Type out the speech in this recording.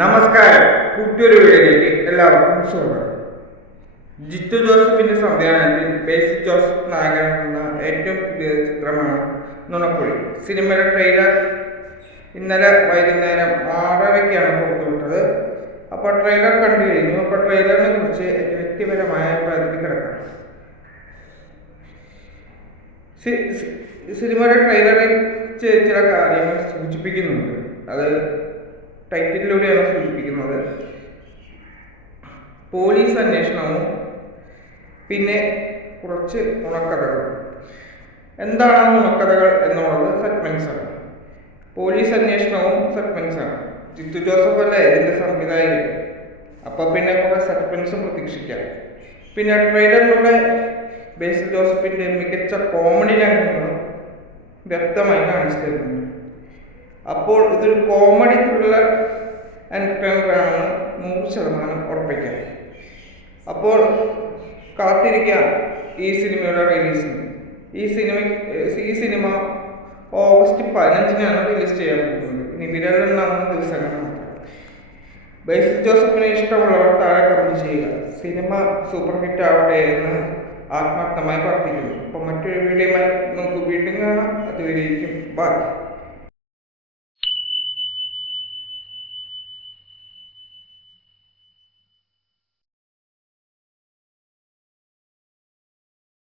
നമസ്കാരം. പുതിയൊരു വീഡിയോയിലേക്ക് എല്ലാവർക്കും സ്വാഗതം. ജിത്തു ജോസഫിന്റെ സംവിധാനത്തിൽ ബേസിൽ ജോസഫ് നായകനാകുന്ന ഏറ്റവും പുതിയ ചിത്രമാണ് നുണക്കുഴി. സിനിമയുടെ ട്രെയിലർ ഇന്നലെ വൈകുന്നേരം 6:30-ക്കാണ് പുറത്തുവിട്ടത്. അപ്പോൾ ട്രെയിലർ കണ്ടു കഴിഞ്ഞു. അപ്പോൾ ട്രെയിലറിനെ കുറിച്ച് വ്യക്തിപരമായ അഭിപ്രായത്തിൽ കിടക്കാം. സിനിമയുടെ ട്രെയിലറിൽ ചില കാര്യങ്ങൾ സൂചിപ്പിക്കുന്നുണ്ട്. അത് ടൈറ്റിലൂടെയാണ് സൂചിപ്പിക്കുന്നത്. പോലീസ് അന്വേഷണവും പിന്നെ കുറച്ച് നുണക്കഥകൾ. എന്താണ് നുണക്കഥകൾ എന്നുള്ളത് സസ്പെൻസാണ്. പോലീസ് അന്വേഷണവും സസ്പെൻസാണ്. ജിത്തു ജോസഫ് അല്ലേ ഇതിൻ്റെ സംവിധായകൻ. അപ്പം പിന്നെ കുറെ സസ്പെൻസും പ്രതീക്ഷിക്കാം. പിന്നെ ട്രെയിലറിലൂടെ ബേസിൽ ജോസഫിൻ്റെ മികച്ച കോമഡി രംഗങ്ങളും വ്യക്തമായി കാണിച്ചു തരുന്നുണ്ട്. അപ്പോൾ ഇതൊരു കോമഡി ത്രില്ലർ എൻ്റർടൈനറാണെന്ന് 100% ഉറപ്പിക്കാം. അപ്പോൾ കാത്തിരിക്കാം ഈ സിനിമയുടെ റിലീസിന്. ഈ സിനിമ ഓഗസ്റ്റ് 15-നാണ് റിലീസ് ചെയ്യാൻ പോകുന്നത്. ഇനി വിരലെണ്ണാവുന്ന ദിവസങ്ങളാണ്. ബേസിൽ ജോസഫിനെ ഇഷ്ടമുള്ളവർ താഴെ കമന്റ് ചെയ്യുക. സിനിമ സൂപ്പർ ഹിറ്റ് ആവട്ടെ എന്ന് ആത്മാർത്ഥമായി പ്രാർത്ഥിക്കുന്നു. അപ്പോൾ മറ്റൊരു വീഡിയോയുമായി നമുക്ക് വീണ്ടും കാണാം. അതുവരേക്കും ബൈ.